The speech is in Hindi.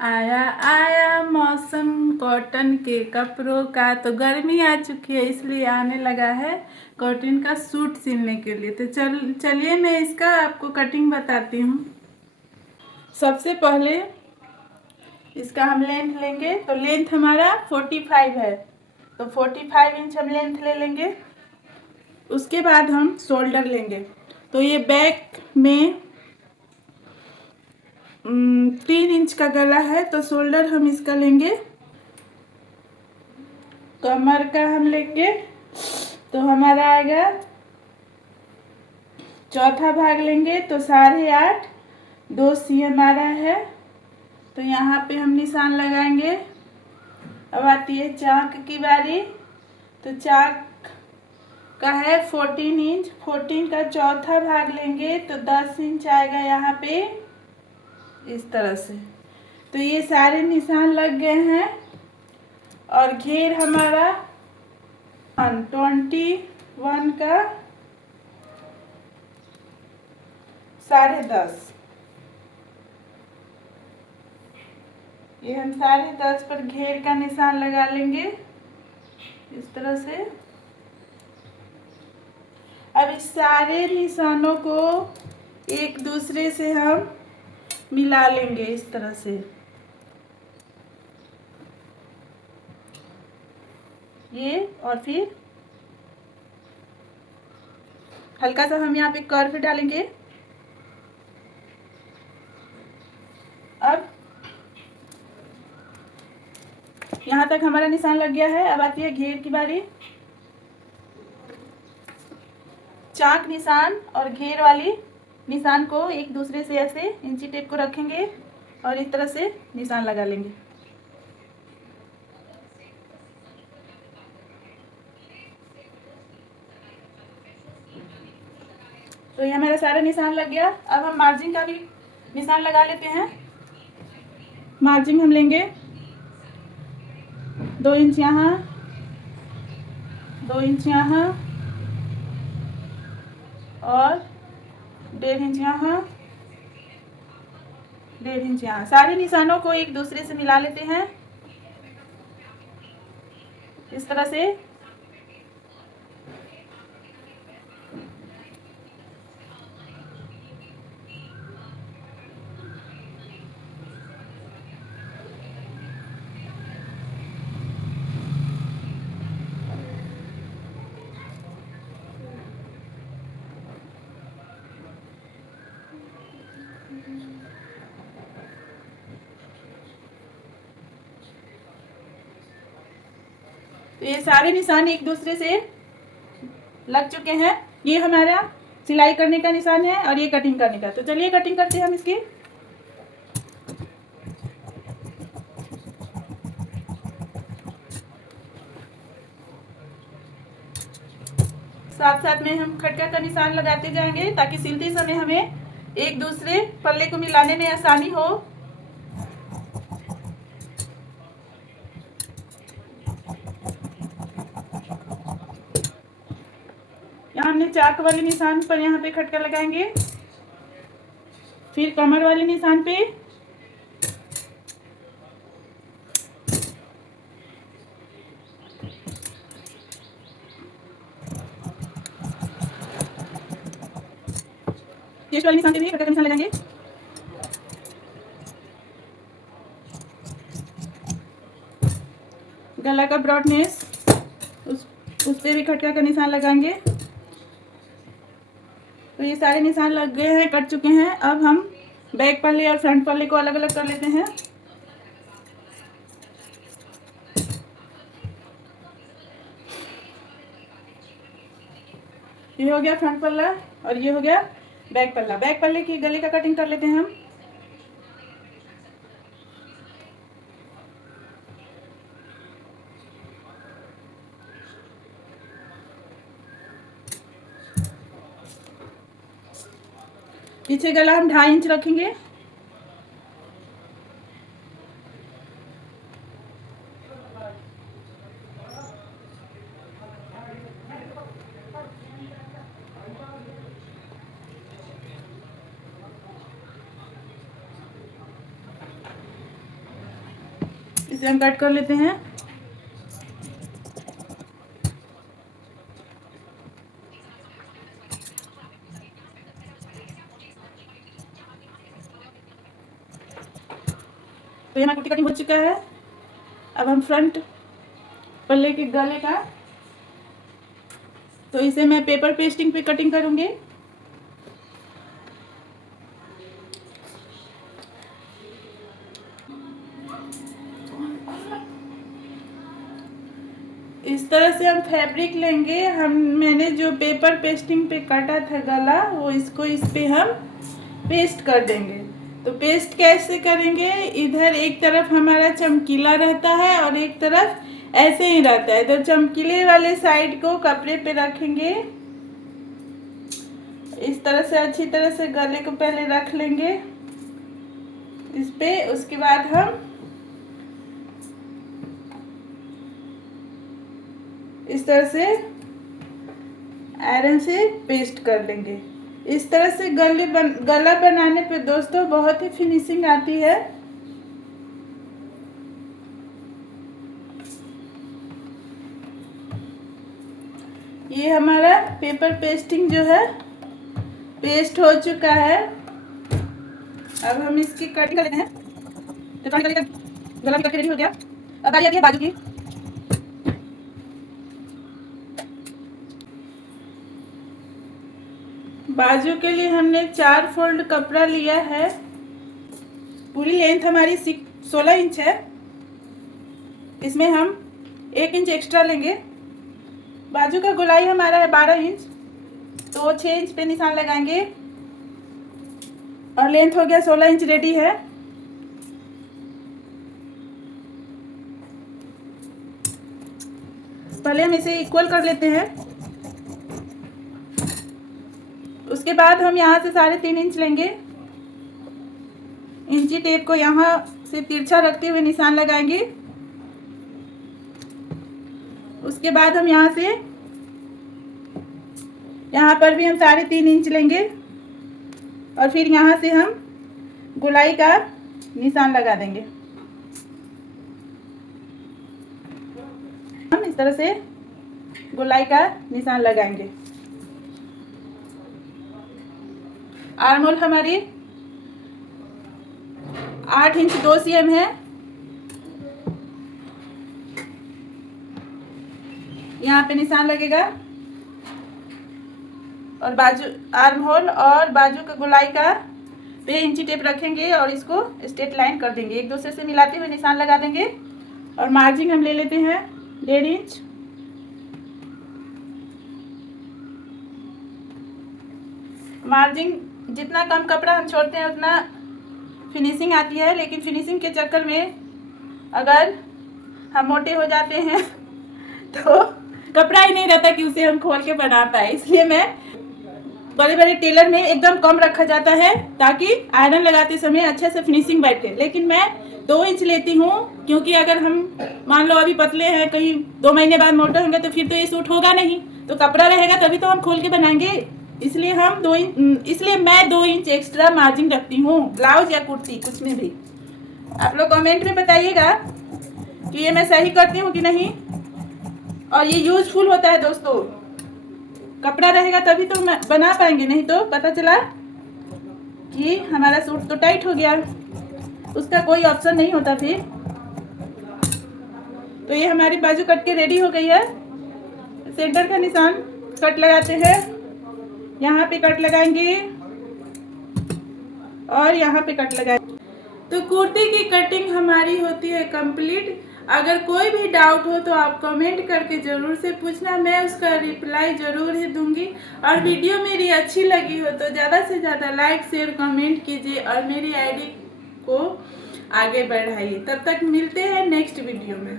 आया आया मौसम कॉटन के कपड़ों का। तो गर्मी आ चुकी है इसलिए आने लगा है कॉटन का सूट सिलने के लिए। तो चलिए मैं इसका आपको कटिंग बताती हूँ। सबसे पहले इसका हम लेंथ लेंगे। तो लेंथ हमारा 45 है, तो 45 इंच हम लेंथ ले लेंगे। उसके बाद हम शोल्डर लेंगे। तो ये बैक में 3 इंच का गला है, तो शोल्डर हम इसका लेंगे। कमर का हम लेंगे तो हमारा आएगा, चौथा भाग लेंगे तो 8.5, 2 सी हमारा है। तो यहाँ पे हम निशान लगाएंगे। अब आती है चाक की बारी। तो चाक का है 14 इंच, 14 का चौथा भाग लेंगे तो 10 इंच आएगा यहाँ पे, इस तरह से। तो ये सारे निशान लग गए हैं। और घेर हमारा 21 का 10.5, ये हम 10.5 पर घेर का निशान लगा लेंगे इस तरह से। अब इस सारे निशानों को एक दूसरे से हम मिला लेंगे इस तरह से। ये और फिर हल्का सा हम यहाँ पे कर्व डालेंगे। अब यहाँ तक हमारा निशान लग गया है। अब आती है घेर की बारी। चाक निशान और घेर वाली निशान को एक दूसरे से ऐसे इंची टेप को रखेंगे और इस तरह से निशान लगा लेंगे। तो ये हमारा सारा निशान लग गया। अब हम मार्जिन का भी निशान लगा लेते हैं। मार्जिन हम लेंगे 2 इंच यहाँ, 2 इंच यहाँ और 1.5 इंच यहाँ, 1.5 इंच यहाँ। सारे निशानों को एक दूसरे से मिला लेते हैं इस तरह से। तो ये सारे निशान एक दूसरे से लग चुके हैं। ये हमारा सिलाई करने का निशान है और ये कटिंग करने का। तो चलिए कटिंग करते हैं हम इसकी। साथ साथ में हम खटका का निशान लगाते जाएंगे ताकि सिलते समय हमें एक दूसरे पल्ले को मिलाने में आसानी हो। यहाँ हमने चाक वाले निशान पर यहाँ पे खटका लगाएंगे, फिर कमर वाले निशान पे, चेस्ट वाले निशान पे भी खटका का निशान लगाएंगे। गला का ब्रॉडनेस उस पे भी खटका का निशान लगाएंगे। तो ये सारे निशान लग गए हैं, कट चुके हैं। अब हम बैक पल्ले और फ्रंट पल्ले को अलग अलग कर लेते हैं। ये हो गया फ्रंट पल्ला और ये हो गया बैक पल्ला। बैक पल्ले की गले का कटिंग कर लेते हैं हम। पीछे गला हम 2.5 इंच रखेंगे। इसे हम कट कर लेते हैं। तो ये हमारी कुर्ती कटिंग हो चुका है। अब हम फ्रंट पल्ले के गले का, तो इसे मैं पेपर पेस्टिंग पे कटिंग करूंगी। इस तरह से हम फैब्रिक लेंगे। मैंने जो पेपर पेस्टिंग पे काटा था गला, वो इसको इस पे हम पेस्ट कर देंगे। तो पेस्ट कैसे करेंगे, इधर एक तरफ हमारा चमकीला रहता है और एक तरफ ऐसे ही रहता है। तो चमकीले वाले साइड को कपड़े पे रखेंगे, इस तरह से अच्छी तरह से गले को पहले रख लेंगे इस पे। उसके बाद हम इस तरह से आयरन से पेस्ट कर लेंगे। इस तरह से गला बनाने पे दोस्तों बहुत ही फिनिशिंग आती है। ये हमारा पेपर पेस्टिंग जो है पेस्ट हो चुका है। अब हम इसकी कटिंग कर लेते हैं। तो गला भी रेडी हो गया। अब बारी आती है बाजू की। बाजू के लिए हमने 4 फोल्ड कपड़ा लिया है। पूरी लेंथ हमारी 16 इंच है। इसमें हम 1 इंच एक्स्ट्रा लेंगे। बाजू का गोलाई हमारा है 12 इंच, तो 6 इंच पे निशान लगाएंगे और लेंथ हो गया 16 इंच रेडी है। पहले हम इसे इक्वल कर लेते हैं। उसके बाद हम यहाँ से 3.5 इंच लेंगे। इंची टेप को यहाँ से तिरछा रखते हुए निशान लगाएंगे। उसके बाद हम यहाँ से यहाँ पर भी हम 3.5 इंच लेंगे और फिर यहाँ से हम गोलाई का निशान लगा देंगे। हम इस तरह से गोलाई का निशान लगाएंगे। आर्म होल हमारी 8 इंच 2 cm है। यहाँ पे निशान लगेगा और बाजू आर्म होल और बाजू का गोलाई का पे इंची टेप रखेंगे और इसको स्ट्रेट लाइन कर देंगे। एक दूसरे से मिलाते हुए निशान लगा देंगे और मार्जिन हम ले लेते हैं 1.5 इंच। मार्जिन जितना कम कपड़ा हम छोड़ते हैं उतना फिनिशिंग आती है, लेकिन फिनिशिंग के चक्कर में अगर हम मोटे हो जाते हैं तो कपड़ा ही नहीं रहता कि उसे हम खोल के बना पाए। इसलिए मैं बड़े बड़े टेलर में एकदम कम रखा जाता है ताकि आयरन लगाते समय अच्छे से फिनिशिंग बैठे। लेकिन मैं 2 इंच लेती हूँ, क्योंकि अगर हम मान लो अभी पतले हैं, कहीं 2 महीने बाद मोटे होंगे तो फिर तो ये सूट होगा नहीं। तो कपड़ा रहेगा तभी तो हम खोल के बनाएंगे। इसलिए मैं 2 इंच एक्स्ट्रा मार्जिन रखती हूँ, ब्लाउज या कुर्ती कुछ में भी। आप लोग कमेंट में बताइएगा कि ये मैं सही करती हूँ कि नहीं। और ये यूजफुल होता है दोस्तों, कपड़ा रहेगा तभी तो बना पाएंगे, नहीं तो पता चला कि हमारा सूट तो टाइट हो गया, उसका कोई ऑप्शन नहीं होता फिर। तो ये हमारी बाजू कट के रेडी हो गई है। सेंटर का निशान कट लगाते हैं, यहाँ पे कट लगाएंगे और यहाँ पे कट लगाएंगे। तो कुर्ती की कटिंग हमारी होती है कंप्लीट। अगर कोई भी डाउट हो तो आप कमेंट करके ज़रूर से पूछना, मैं उसका रिप्लाई ज़रूर ही दूंगी। और वीडियो मेरी अच्छी लगी हो तो ज़्यादा से ज़्यादा लाइक शेयर कमेंट कीजिए और मेरी आईडी को आगे बढ़ाइए। तब तक मिलते हैं नेक्स्ट वीडियो में।